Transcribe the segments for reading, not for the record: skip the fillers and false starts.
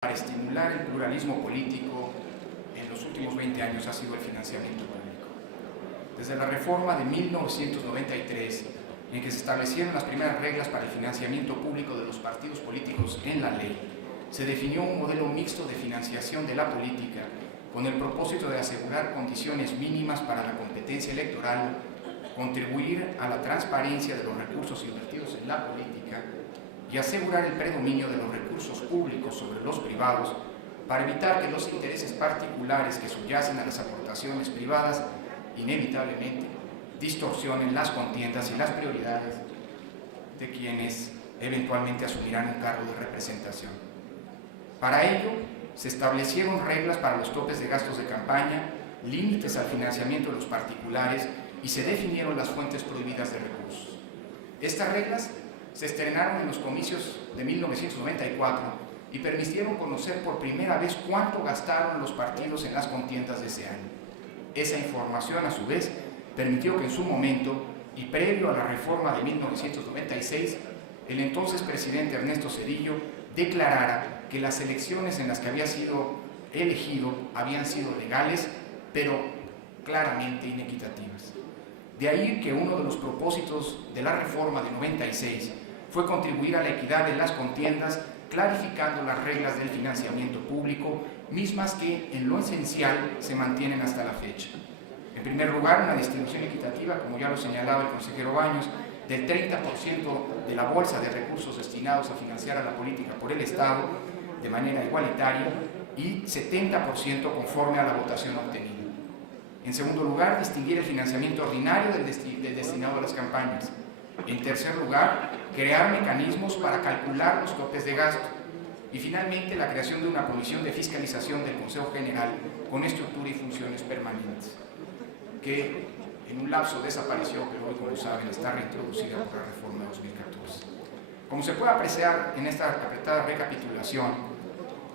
para estimular el pluralismo político en los últimos 20 años ha sido el financiamiento público. Desde la reforma de 1993, en que se establecieron las primeras reglas para el financiamiento público de los partidos políticos en la ley, se definió un modelo mixto de financiación de la política con el propósito de asegurar condiciones mínimas para la competencia electoral, contribuir a la transparencia de los recursos invertidos en la política y asegurar el predominio de los recursos públicos sobre los privados para evitar que los intereses particulares que subyacen a las aportaciones privadas inevitablemente distorsionen las contiendas y las prioridades de quienes eventualmente asumirán un cargo de representación. Para ello, se establecieron reglas para los topes de gastos de campaña, límites al financiamiento de los particulares y se definieron las fuentes prohibidas de recursos. Estas reglas se estrenaron en los comicios de 1994 y permitieron conocer por primera vez cuánto gastaron los partidos en las contiendas de ese año. Esa información, a su vez, permitió que en su momento, y previo a la reforma de 1996, el entonces presidente Ernesto Zedillo declarara que las elecciones en las que había sido elegido habían sido legales, pero claramente inequitativas. De ahí que uno de los propósitos de la reforma de 96 fue contribuir a la equidad de las contiendas, clarificando las reglas del financiamiento público, mismas que en lo esencial se mantienen hasta la fecha. En primer lugar, una distribución equitativa, como ya lo señalaba el consejero Baños, del 30% de la bolsa de recursos destinados a financiar a la política por el Estado de manera igualitaria y 70% conforme a la votación obtenida. En segundo lugar, distinguir el financiamiento ordinario del destinado a las campañas. En tercer lugar, crear mecanismos para calcular los topes de gasto. Y finalmente, la creación de una comisión de fiscalización del Consejo General con estructura y funciones permanentes, que en un lapso desapareció, pero hoy, como saben, está reintroducida por la reforma de 2014. Como se puede apreciar en esta apretada recapitulación,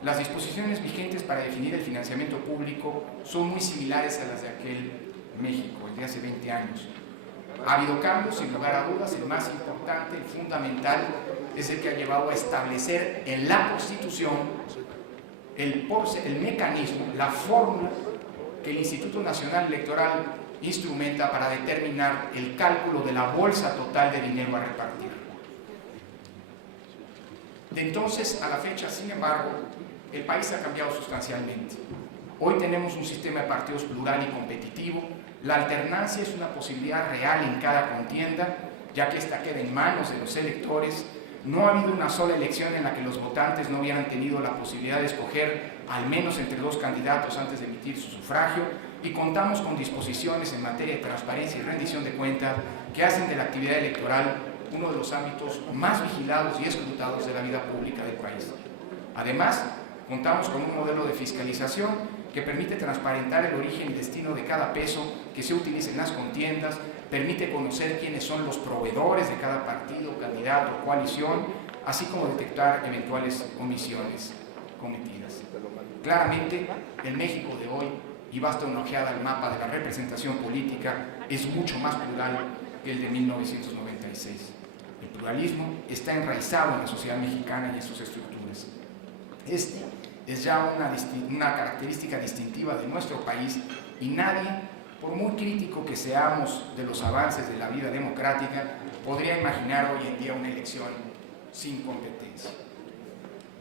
las disposiciones vigentes para definir el financiamiento público son muy similares a las de aquel México, el de hace 20 años. Ha habido cambios, sin lugar a dudas. El más importante, el fundamental, es el que ha llevado a establecer en la Constitución el mecanismo, la fórmula que el Instituto Nacional Electoral instrumenta para determinar el cálculo de la bolsa total de dinero a repartir. De entonces a la fecha, sin embargo, el país ha cambiado sustancialmente. Hoy tenemos un sistema de partidos plural y competitivo. La alternancia es una posibilidad real en cada contienda, ya que esta queda en manos de los electores. No ha habido una sola elección en la que los votantes no hubieran tenido la posibilidad de escoger al menos entre dos candidatos antes de emitir su sufragio, y contamos con disposiciones en materia de transparencia y rendición de cuentas que hacen de la actividad electoral uno de los ámbitos más vigilados y escrutados de la vida pública del país. Además, contamos con un modelo de fiscalización que permite transparentar el origen y destino de cada peso que se utiliza en las contiendas, permite conocer quiénes son los proveedores de cada partido, candidato, coalición, así como detectar eventuales omisiones cometidas. Claramente, el México de hoy, y basta una ojeada al mapa de la representación política, es mucho más plural que el de 1996. El pluralismo está enraizado en la sociedad mexicana y en sus estructuras. Este es ya una característica distintiva de nuestro país, y nadie, por muy crítico que seamos de los avances de la vida democrática, podría imaginar hoy en día una elección sin competencia.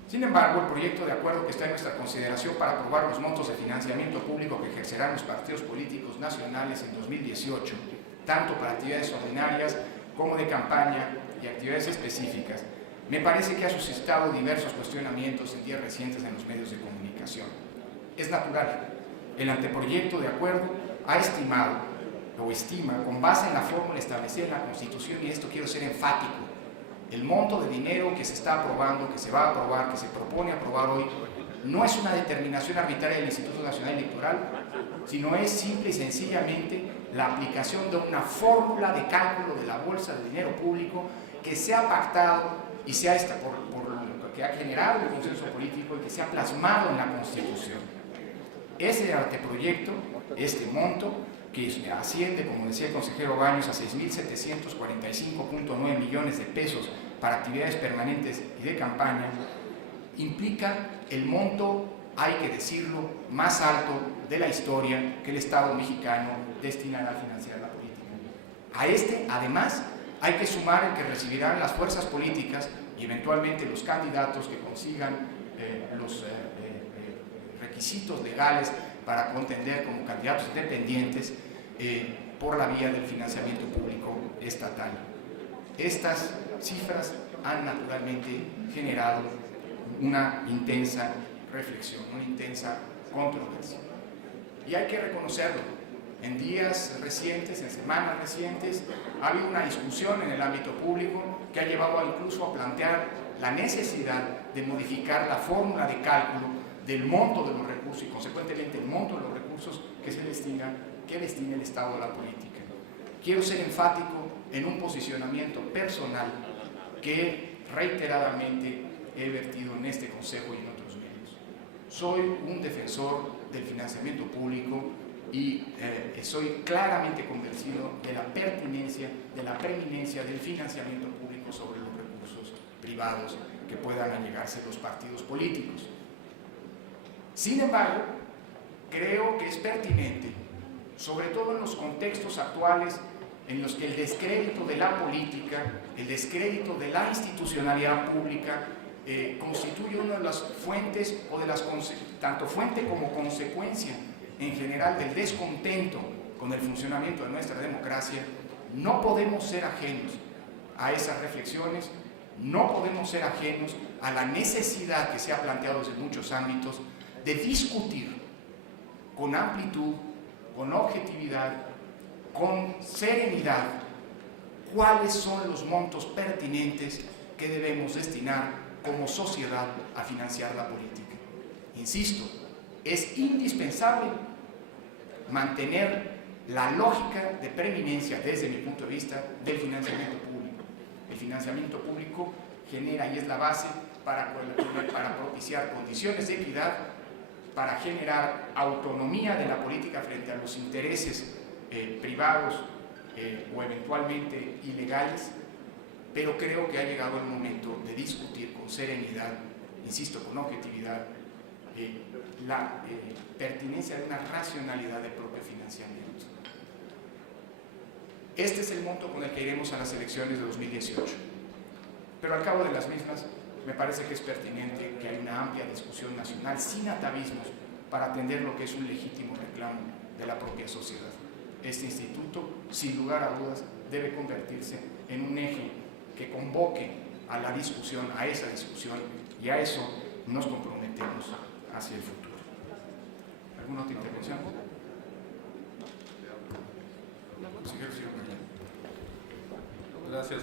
Sin embargo, el proyecto de acuerdo que está en nuestra consideración para aprobar los montos de financiamiento público que ejercerán los partidos políticos nacionales en 2018, tanto para actividades ordinarias como de campaña y actividades específicas, me parece que ha suscitado diversos cuestionamientos en días recientes en los medios de comunicación. Es natural. El anteproyecto de acuerdo ha estimado, o estima, con base en la fórmula establecida en la Constitución, y esto quiero ser enfático, el monto de dinero que se está aprobando, que se va a aprobar, que se propone aprobar hoy, no es una determinación arbitraria del Instituto Nacional Electoral, sino es simple y sencillamente la aplicación de una fórmula de cálculo de la bolsa de dinero público que se ha pactado y se ha que ha generado el consenso político y que se ha plasmado en la Constitución. Ese anteproyecto, este monto, que asciende, como decía el consejero Baños, a 6.745.9 millones de pesos para actividades permanentes y de campaña, implica el monto, hay que decirlo, más alto de la historia que el Estado mexicano destinará a financiar la política. A este, además, hay que sumar el que recibirán las fuerzas políticas y eventualmente los candidatos que consigan los requisitos legales para contender como candidatos independientes por la vía del financiamiento público estatal. Estas cifras han naturalmente generado una intensa reflexión, una intensa controversia. Y hay que reconocerlo. En días recientes, en semanas recientes, ha habido una discusión en el ámbito público que ha llevado incluso a plantear la necesidad de modificar la fórmula de cálculo del monto de los recursos y consecuentemente el monto de los recursos que destina el Estado a la política. Quiero ser enfático en un posicionamiento personal que reiteradamente he vertido en este Consejo y en otros medios. Soy un defensor del financiamiento público y soy claramente convencido de la pertinencia, de la preeminencia del financiamiento público sobre los recursos privados que puedan allegarse los partidos políticos. Sin embargo, creo que es pertinente, sobre todo en los contextos actuales en los que el descrédito de la política, el descrédito de la institucionalidad pública constituye una de las fuentes o de las tanto fuente como consecuencia en general del descontento con el funcionamiento de nuestra democracia. No podemos ser ajenos a esas reflexiones, no podemos ser ajenos a la necesidad que se ha planteado desde muchos ámbitos de discutir con amplitud, con objetividad, con serenidad, cuáles son los montos pertinentes que debemos destinar como sociedad a financiar la política. Insisto, es indispensable mantener la lógica de preeminencia, desde mi punto de vista, del financiamiento público. El financiamiento público genera y es la base para propiciar condiciones de equidad, para generar autonomía de la política frente a los intereses privados o eventualmente ilegales, pero creo que ha llegado el momento de discutir con serenidad, insisto, con objetividad, la pertinencia de una racionalidad del propio financiamiento. Este es el monto con el que iremos a las elecciones de 2018, pero al cabo de las mismas me parece que es pertinente que haya una amplia discusión nacional sin atavismos para atender lo que es un legítimo reclamo de la propia sociedad. Este instituto, sin lugar a dudas, debe convertirse en un eje que convoque a la discusión, a esa discusión, y a eso nos comprometemos hacia el futuro. ¿Alguna otra intervención? Gracias.